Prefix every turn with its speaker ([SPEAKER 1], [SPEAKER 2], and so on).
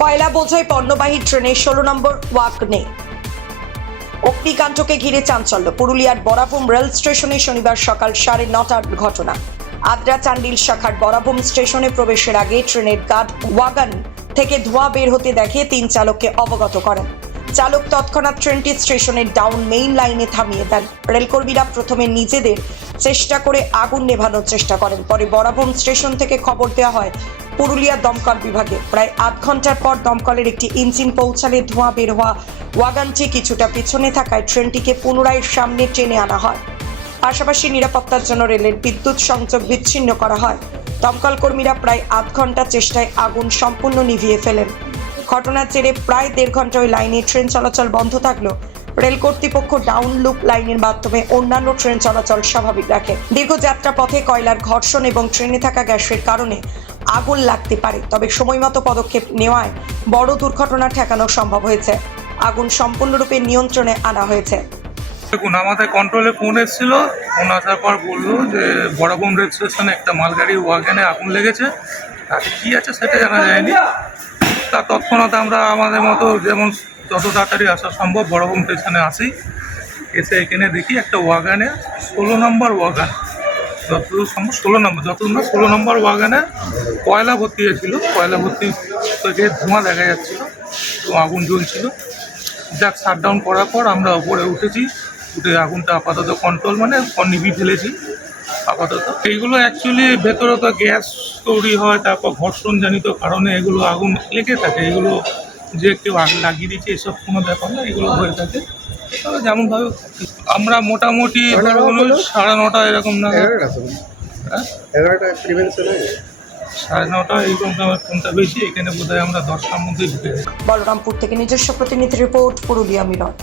[SPEAKER 1] কয়লা বোঝাই পণ্যবাহী ট্রেনের ষোলো নম্বর ওয়াক নেই অগ্নিকাণ্ডকে ঘিরে চাঞ্চল্য। পুরুলিয়ার বরাভূম রেল স্টেশনে শনিবার সকাল সাড়ে নটার ঘটনা। আদ্রা চান্ডিল শাখার বরাভূম স্টেশনে প্রবেশের আগে ট্রেনের গার্ড ওয়াগন থেকে ধোঁয়া বের হতে দেখে তিন চালককে অবগত করেন। চালক তৎক্ষণাৎ ট্রেনটি স্টেশনের ডাউন মেইন লাইনে থামিয়ে দেন। রেলকর্মীরা প্রথমে নিজেদের চেষ্টা করে আগুন নেভানোর চেষ্টা করেন। পরে বরাভূম স্টেশন থেকে খবর দেওয়া হয় পুরুলিয়া দমকল বিভাগে। প্রায় আধ ঘণ্টার পর দমকলের একটি ইঞ্জিন পৌঁছালে ধোঁয়া বের হওয়া ওয়াগানটি কিছুটা পিছনে থাকায় ট্রেনটিকে পুনরায় সামনে টেনে আনা হয়। পাশাপাশি নিরাপত্তার জন্য রেলের বিদ্যুৎ সংযোগ বিচ্ছিন্ন করা হয়। দমকল কর্মীরা প্রায় আধ ঘণ্টা চেষ্টায় আগুন সম্পূর্ণ নিভিয়ে ফেলেন। ঘটনার জেরে প্রায় দেড় ঘণ্টা ওই লাইনে ট্রেন চলাচল বন্ধ থাকল রেল কর্তৃপক্ষ ডাউন লুপ লাইনের মাধ্যমে অন্যান্য ট্রেন চলাচল স্বাভাবিক রাখে। দীর্ঘ যাত্রা পথে কয়লার ঘর্ষণ এবং ট্রেনে থাকা গ্যাসের কারণে আগুন লাগতে পারে। তবে সময়মতো পদক্ষেপ নেওয়ায় বড় দুর্ঘটনা ঠেকানো সম্ভব হয়েছে। আগুন সম্পূর্ণরূপে নিয়ন্ত্রণে আনা হয়েছে।
[SPEAKER 2] দেখুন, আমাদের কন্ট্রোলে ফোন এসেছিল। ফোন আসার পর বলল যে বড়াবন রেল স্টেশনে একটা মালগাড়ি ওয়াগনে আগুন লেগেছে। তাতে কী আছে সেটা জানা যায়নি। তা তৎক্ষণাৎ আমরা আমাদের মতো যেমন যত তাড়াতাড়ি আসা সম্ভব বড়াবন স্টেশনে আসি। এসে এখানে দেখি একটা ওয়াগানে ষোলো নম্বর ওয়াগান যতদূর সম্ভব, ষোলো নম্বর, যতদূর না, ষোলো নম্বর ওয়াগানে কয়লা ভর্তি হয়েছিল। কয়লা ভর্তি থেকে ধোঁয়া দেখা যাচ্ছিল তো আগুন জ্বলছিল। যাক শাটডাউন করার পর আমরা ওপরে উঠেছি, উঠে আগুনটা আপাতত কন্ট্রোল মানে নিবি ফেলেছি, আপাতত। এইগুলো অ্যাকচুয়ালি ভেতরে তো গ্যাস তৈরি হয়, তারপর ঘর্ষণজনিত কারণে এগুলো আগুন লেগে থাকে। এগুলো যে কেউ আগ লাগিয়ে দিচ্ছে এসব কোনো ব্যাপার না, এগুলো হয়ে থাকে। তবে যেমনভাবে আমরা মোটামুটি সাড়ে নটা এরকম না হ্যাঁ? সাড়ে নটা এরকম আমার ফোনটা বেশি এখানে বোধহয় আমরা দশটার মধ্যেই ঢুকে গেছি
[SPEAKER 1] বলরামপুর থেকে নিজস্ব প্রতিনিধি রিপোর্ট পুরুলিয়া মিরর